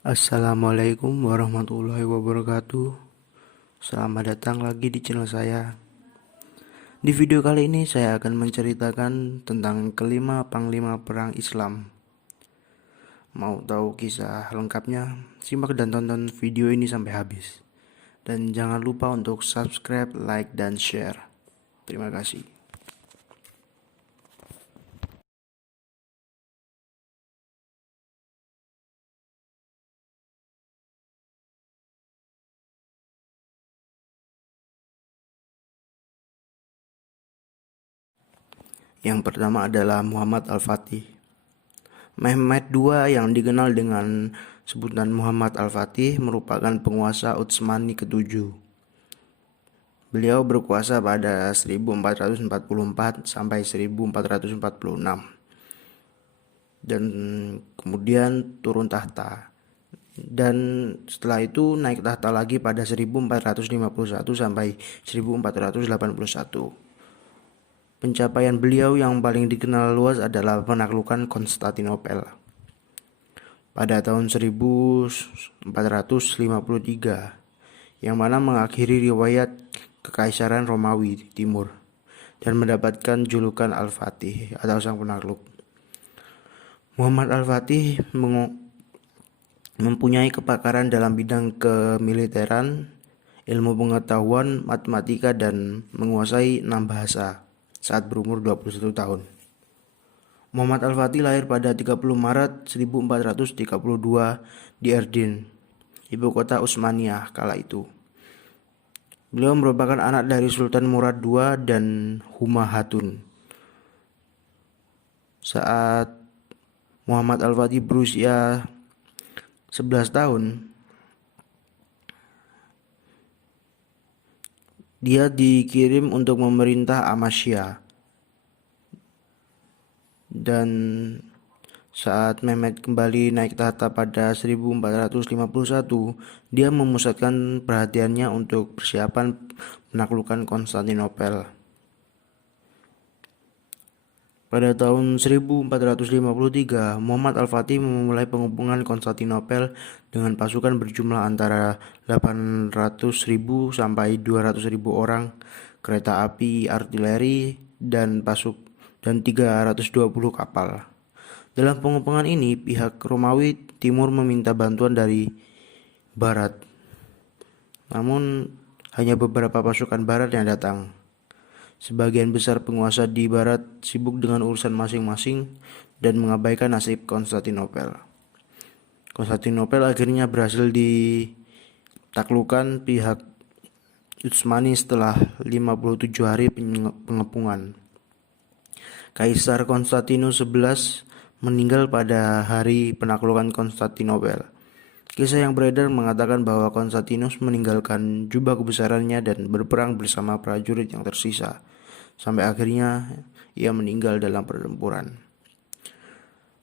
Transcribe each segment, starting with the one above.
Assalamualaikum warahmatullahi wabarakatuh. Selamat datang lagi di channel saya. Di video kali ini saya akan menceritakan tentang kelima panglima perang Islam. Mau tahu kisah lengkapnya? Simak dan tonton video ini sampai habis. Dan jangan lupa untuk subscribe, like, dan share. Terima kasih. Yang pertama adalah Muhammad Al-Fatih. Mehmed II yang dikenal dengan sebutan Muhammad Al-Fatih merupakan penguasa Utsmani ke-7. Beliau berkuasa pada 1444 sampai 1446 dan kemudian turun tahta. Dan setelah itu naik tahta lagi pada 1451 sampai 1481. Pencapaian beliau yang paling dikenal luas adalah penaklukan Konstantinopel pada tahun 1453, yang mana mengakhiri riwayat Kekaisaran Romawi Timur dan mendapatkan julukan Al-Fatih atau Sang Penakluk. Muhammad Al-Fatih mempunyai kepakaran dalam bidang kemiliteran, ilmu pengetahuan, matematika, dan menguasai 6 bahasa saat berumur 21 tahun. Muhammad Al-Fatih lahir pada 30 Maret 1432 di Erdin, ibu kota Utsmaniyah kala itu. Beliau merupakan anak dari Sultan Murad II dan Huma Hatun. Saat Muhammad Al-Fatih berusia 11 tahun, dia dikirim untuk memerintah Amasya. Dan saat Mehmed kembali naik tahta pada 1451, dia memusatkan perhatiannya untuk persiapan penaklukan Konstantinopel. Pada tahun 1453, Muhammad Al-Fatih memulai pengepungan Konstantinopel dengan pasukan berjumlah antara 800.000 sampai 200.000 orang, kereta api, artileri, dan 320 kapal. Dalam pengepungan ini, pihak Romawi Timur meminta bantuan dari Barat. Namun, hanya beberapa pasukan Barat yang datang. Sebagian besar penguasa di Barat sibuk dengan urusan masing-masing dan mengabaikan nasib Konstantinopel. Konstantinopel akhirnya berhasil ditaklukkan pihak Utsmani setelah 57 hari pengepungan. Kaisar Konstantinus XI meninggal pada hari penaklukan Konstantinopel. Kisah yang beredar mengatakan bahwa Konstantinus meninggalkan jubah kebesarannya dan berperang bersama prajurit yang tersisa, sampai akhirnya ia meninggal dalam pertempuran.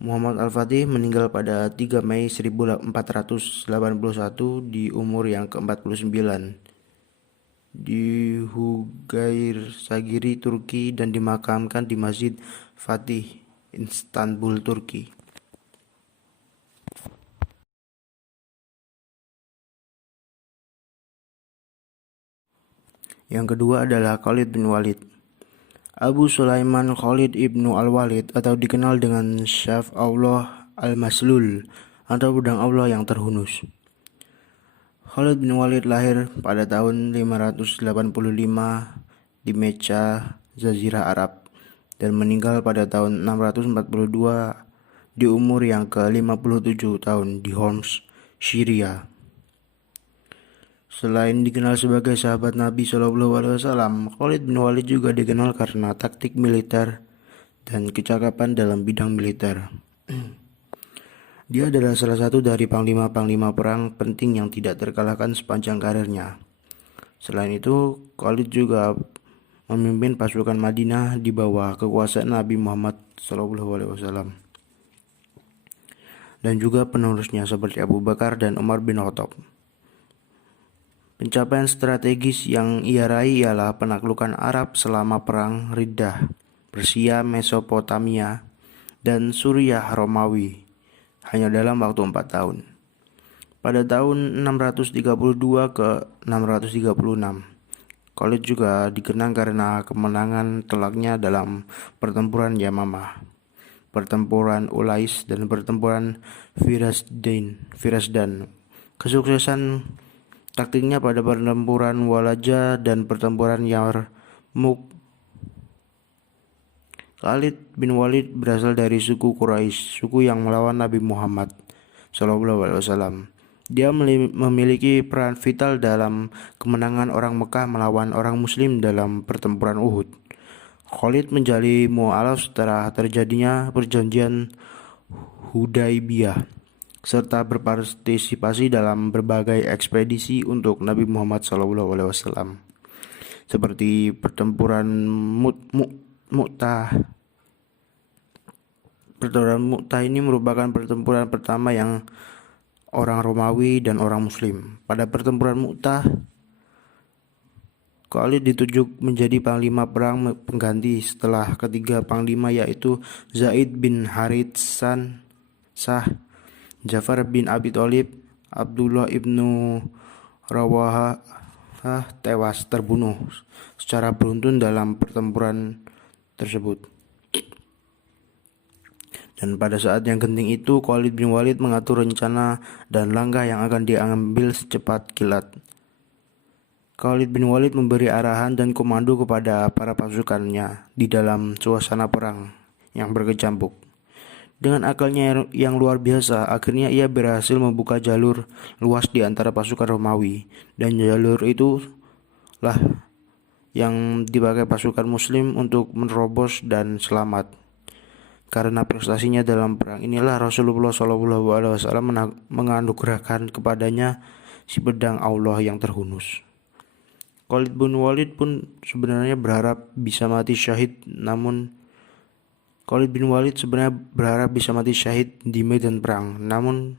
Muhammad Al-Fatih meninggal pada 3 Mei 1481 di umur yang ke-49 di Hugair Sagiri, Turki, dan dimakamkan di Masjid Fatih, Istanbul, Turki. Yang kedua adalah Khalid bin Walid. Abu Sulaiman Khalid ibnu Al-Walid atau dikenal dengan Syaf Allah Al-Maslul atau pedang Allah yang terhunus. Khalid bin Walid lahir pada tahun 585 di Mecha, Jazirah Arab, dan meninggal pada tahun 642 di umur yang ke-57 tahun di Homs, Syria. Selain dikenal sebagai sahabat Nabi SAW, Khalid bin Walid juga dikenal karena taktik militer dan kecakapan dalam bidang militer. Dia adalah salah satu dari panglima-panglima perang penting yang tidak terkalahkan sepanjang karirnya. Selain itu, Khalid juga memimpin pasukan Madinah di bawah kekuasaan Nabi Muhammad SAW dan juga penerusnya seperti Abu Bakar dan Umar bin Khattab. Pencapaian strategis yang ia raih ialah penaklukan Arab selama Perang Riddah, Persia, Mesopotamia, dan Suriah Romawi hanya dalam waktu 4 tahun. pada tahun 632 ke 636. Khalid juga dikenang karena kemenangan telaknya dalam pertempuran Yamamah, pertempuran Ulais, dan pertempuran Firazdan. Kesuksesan taktiknya pada pertempuran Walaja dan pertempuran Yarmouk. Khalid bin Walid berasal dari suku Quraisy, suku yang melawan Nabi Muhammad SAW. Dia memiliki peran vital dalam kemenangan orang Mekah melawan orang Muslim dalam pertempuran Uhud. Khalid menjadi mu'alaf setelah terjadinya perjanjian Hudaibiyah, serta berpartisipasi dalam berbagai ekspedisi untuk Nabi Muhammad SAW, seperti pertempuran Mu'tah. Pertempuran Mu'tah ini merupakan pertempuran pertama yang orang Romawi dan orang Muslim. Pada pertempuran Mu'tah, Khalid ditunjuk menjadi panglima perang pengganti setelah ketiga panglima, yaitu Zaid bin Haritsan Sah, Ja'far bin Abi Thalib, Abdullah ibnu Rawahah tewas terbunuh secara beruntun dalam pertempuran tersebut. Dan pada saat yang genting itu, Khalid bin Walid mengatur rencana dan langkah yang akan diambil secepat kilat. Khalid bin Walid memberi arahan dan komando kepada para pasukannya di dalam suasana perang yang berkecamuk. Dengan akalnya yang luar biasa, akhirnya ia berhasil membuka jalur luas di antara pasukan Romawi, dan jalur itu lah yang dipakai pasukan Muslim untuk menerobos dan selamat. Karena prestasinya dalam perang inilah Rasulullah SAW menganugerahkan kepadanya si pedang Allah yang terhunus. Khalid bin Walid pun sebenarnya berharap bisa mati syahid, di medan perang. Namun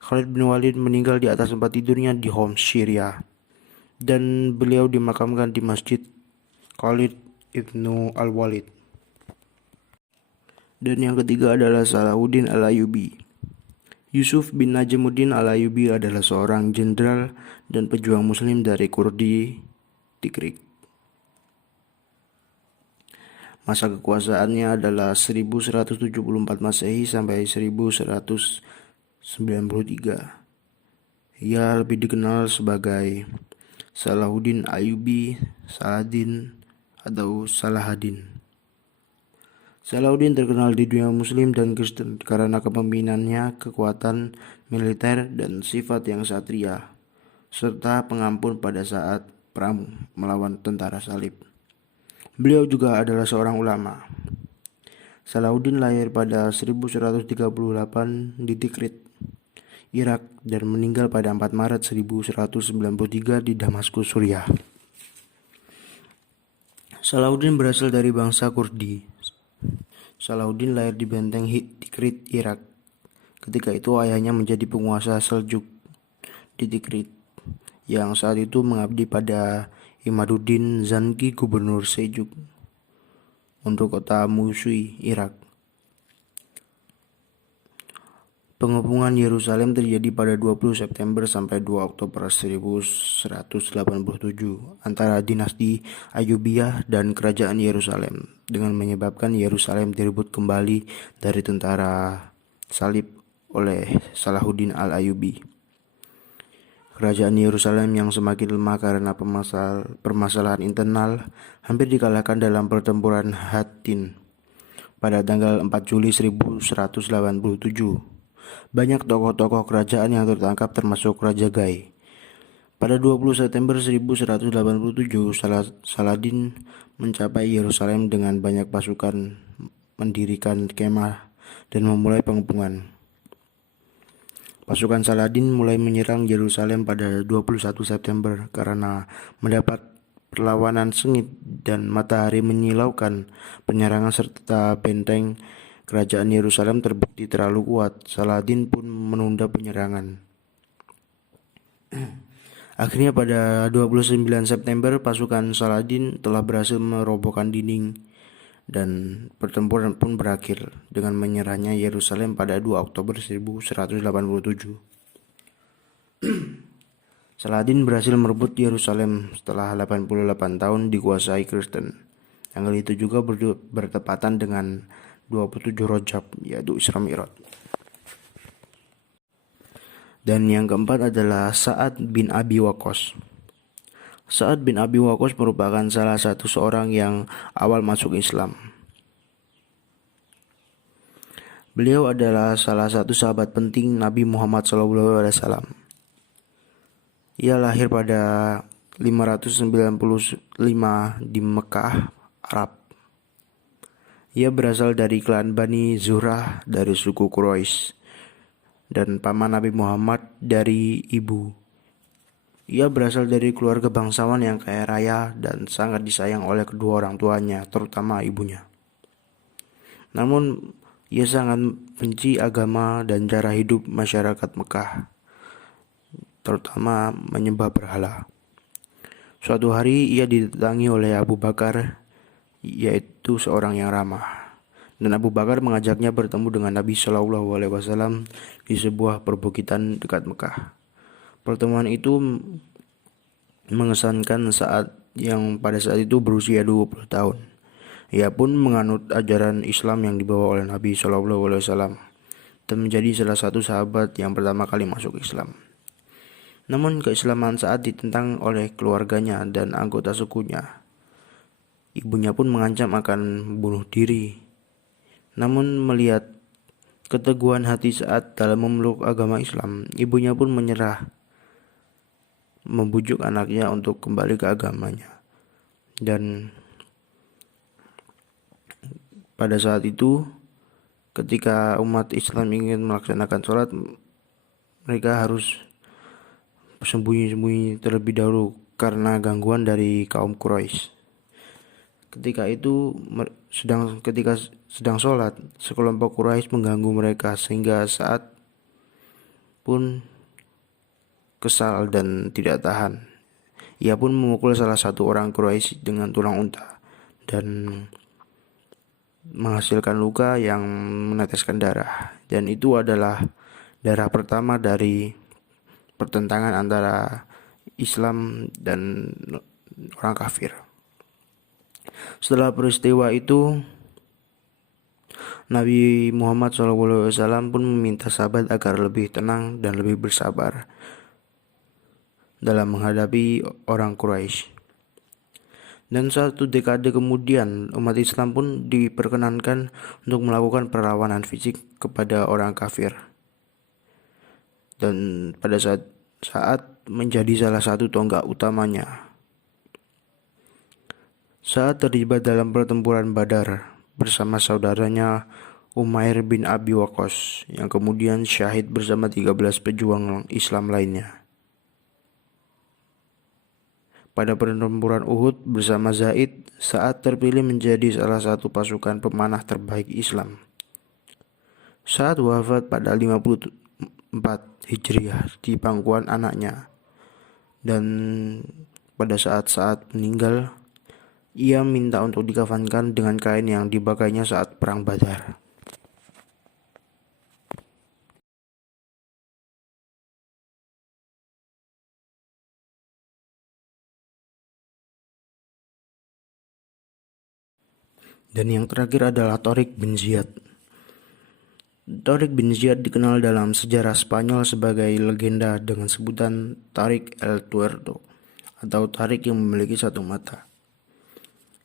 Khalid bin Walid meninggal di atas tempat tidurnya di Homs, Syria, dan beliau dimakamkan di Masjid Khalid ibnu Al-Walid. Dan yang ketiga adalah Salahuddin Al-Ayyubi. Yusuf bin Najmuddin Al-Ayyubi adalah seorang jenderal dan pejuang muslim dari Kurdi Tikrik. Masa kekuasaannya adalah 1174 Masehi sampai 1193. Ia lebih dikenal sebagai Salahuddin Ayyubi, Saladin, atau Salahaddin. Salahuddin terkenal di dunia Muslim dan Kristen karena kepemimpinannya, kekuatan militer, dan sifat yang satria, serta pengampun pada saat perang melawan tentara salib. Beliau juga adalah seorang ulama. Salahuddin lahir pada 1138 di Tikrit, Irak, dan meninggal pada 4 Maret 1193 di Damaskus, Suriah. Salahuddin berasal dari bangsa Kurdi. Salahuddin lahir di benteng Tikrit, Irak. Ketika itu ayahnya menjadi penguasa Seljuk di Tikrit, yang saat itu mengabdi pada Imaduddin Zanki, gubernur Seljuk, untuk kota Mosul, Irak. Pengepungan Yerusalem terjadi pada 20 September sampai 2 Oktober 1187 antara dinasti Ayyubiyah dan kerajaan Yerusalem, dengan menyebabkan Yerusalem direbut kembali dari tentara salib oleh Salahuddin Al-Ayyubi. Kerajaan Yerusalem yang semakin lemah karena permasalahan internal hampir dikalahkan dalam pertempuran Hattin pada tanggal 4 Juli 1187. Banyak tokoh-tokoh kerajaan yang tertangkap, termasuk Raja Gai. Pada 20 September 1187, Saladin mencapai Yerusalem dengan banyak pasukan, mendirikan kemah, dan memulai pengepungan. Pasukan Saladin mulai menyerang Yerusalem pada 21 September karena mendapat perlawanan sengit dan matahari menyilaukan penyerangan, serta benteng kerajaan Yerusalem terbukti terlalu kuat. Saladin pun menunda penyerangan. Akhirnya pada 29 September pasukan Saladin telah berhasil merobohkan dinding, dan pertempuran pun berakhir dengan menyerahnya Yerusalem pada 2 Oktober 1187. Saladin berhasil merebut Yerusalem setelah 88 tahun dikuasai Kristen. Tanggal itu juga bertepatan dengan 27 Rajab, yaitu Isra Mi'raj. Dan yang keempat adalah Sa'ad bin Abi Waqqas. Sa'ad bin Abi Waqqas merupakan salah satu seorang yang awal masuk Islam. Beliau adalah salah satu sahabat penting Nabi Muhammad SAW. Ia lahir pada 595 di Mekah, Arab. Ia berasal dari klan Bani Zuhrah dari suku Quraisy dan paman Nabi Muhammad dari ibu. Ia berasal dari keluarga bangsawan yang kaya raya dan sangat disayang oleh kedua orang tuanya, terutama ibunya. Namun, ia sangat benci agama dan cara hidup masyarakat Mekah, terutama menyembah berhala. Suatu hari ia didatangi oleh Abu Bakar, yaitu seorang yang ramah. Dan Abu Bakar mengajaknya bertemu dengan Nabi Shallallahu Alaihi Wasallam di sebuah perbukitan dekat Mekah. Pertemuan itu mengesankan yang pada saat itu berusia 20 tahun. Ia pun menganut ajaran Islam yang dibawa oleh Nabi Shallallahu Alaihi Wasallam dan menjadi salah satu sahabat yang pertama kali masuk Islam. Namun keislaman Sa'ad ditentang oleh keluarganya dan anggota sukunya. Ibunya pun mengancam akan bunuh diri. Namun melihat keteguhan hati Sa'ad dalam memeluk agama Islam, ibunya pun menyerah, membujuk anaknya untuk kembali ke agamanya. Dan pada saat itu, ketika umat Islam ingin melaksanakan sholat, mereka harus sembunyi-sembunyi terlebih dahulu karena gangguan dari kaum Quraisy. Ketika sedang sholat, sekelompok Quraisy mengganggu mereka sehingga Sa'ad pun kesal dan tidak tahan. Ia pun memukul salah satu orang Quraisy dengan tulang unta dan menghasilkan luka yang meneteskan darah. Dan itu adalah darah pertama dari pertentangan antara Islam dan orang kafir. Setelah peristiwa itu, Nabi Muhammad SAW pun meminta sahabat agar lebih tenang dan lebih bersabar dalam menghadapi orang Quraisy. Dan 1 dekade kemudian, umat Islam pun diperkenankan untuk melakukan perlawanan fisik kepada orang kafir. Dan pada saat menjadi salah satu tonggak utamanya. Saat terlibat dalam pertempuran Badar bersama saudaranya Umair bin Abi Waqqas yang kemudian syahid bersama 13 pejuang Islam lainnya. Pada pertempuran Uhud bersama Zaid, Sa'ad terpilih menjadi salah satu pasukan pemanah terbaik Islam. Sa'ad wafat pada 54 Hijriah di pangkuan anaknya. Dan pada saat meninggal, ia minta untuk dikafankan dengan kain yang dibakainya saat perang Badar. Dan yang terakhir adalah Tariq bin Ziyad. Tariq bin Ziyad dikenal dalam sejarah Spanyol sebagai legenda dengan sebutan Tariq el Tuerto atau Tariq yang memiliki satu mata.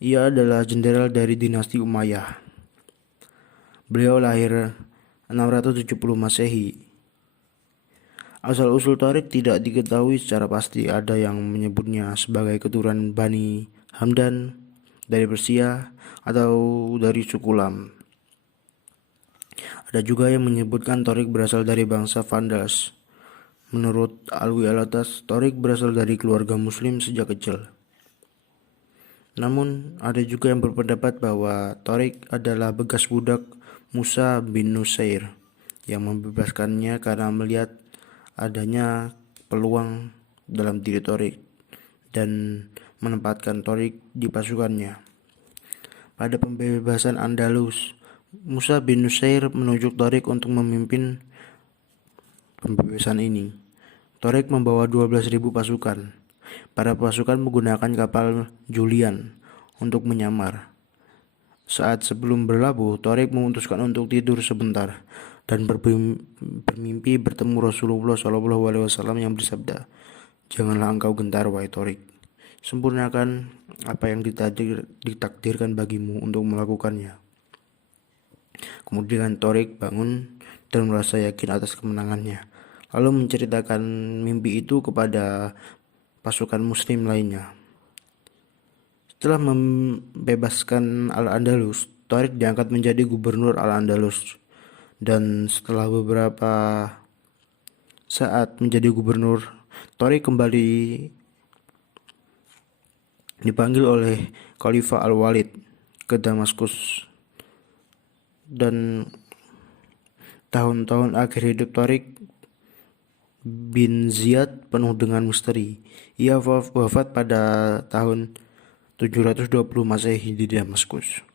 Ia adalah jenderal dari dinasti Umayyah. Beliau lahir 670 Masehi. Asal-usul Tariq tidak diketahui secara pasti. Ada yang menyebutnya sebagai keturunan Bani Hamdan dari Persia atau dari suku Lam. Ada juga yang menyebutkan Tariq berasal dari bangsa Vandals. Menurut Alwi Alatas, Tariq berasal dari keluarga muslim sejak kecil. Namun, ada juga yang berpendapat bahwa Tariq adalah bekas budak Musa bin Nusair yang membebaskannya karena melihat adanya peluang dalam diri Tariq dan menempatkan Tariq di pasukannya. Pada pembebasan Andalus, Musa bin Nusair menunjuk Tariq untuk memimpin pembebasan ini. Torik membawa 12.000 pasukan. Para pasukan menggunakan kapal Julian untuk menyamar. Saat sebelum berlabuh, Torik memutuskan untuk tidur sebentar dan bermimpi bertemu Rasulullah SAW yang bersabda, "Janganlah engkau gentar, wahai Torik. Sempurnakan apa yang ditakdirkan bagimu untuk melakukannya." Kemudian Torik bangun dan merasa yakin atas kemenangannya, lalu menceritakan mimpi itu kepada pasukan muslim lainnya. Setelah membebaskan Al-Andalus, Torik diangkat menjadi gubernur Al-Andalus, dan setelah beberapa saat menjadi gubernur, Torik kembali dipanggil oleh Khalifah Al-Walid ke Damaskus, dan tahun-tahun akhir hidup Torik bin Ziyad penuh dengan misteri. Ia wafat pada tahun 720 Masehi di Damaskus.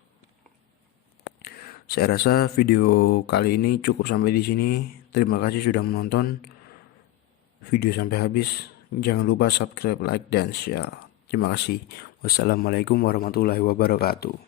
Saya rasa video kali ini cukup sampai di sini. Terima kasih sudah menonton video sampai habis. Jangan lupa subscribe, like, dan share. Terima kasih. Wassalamualaikum warahmatullahi wabarakatuh.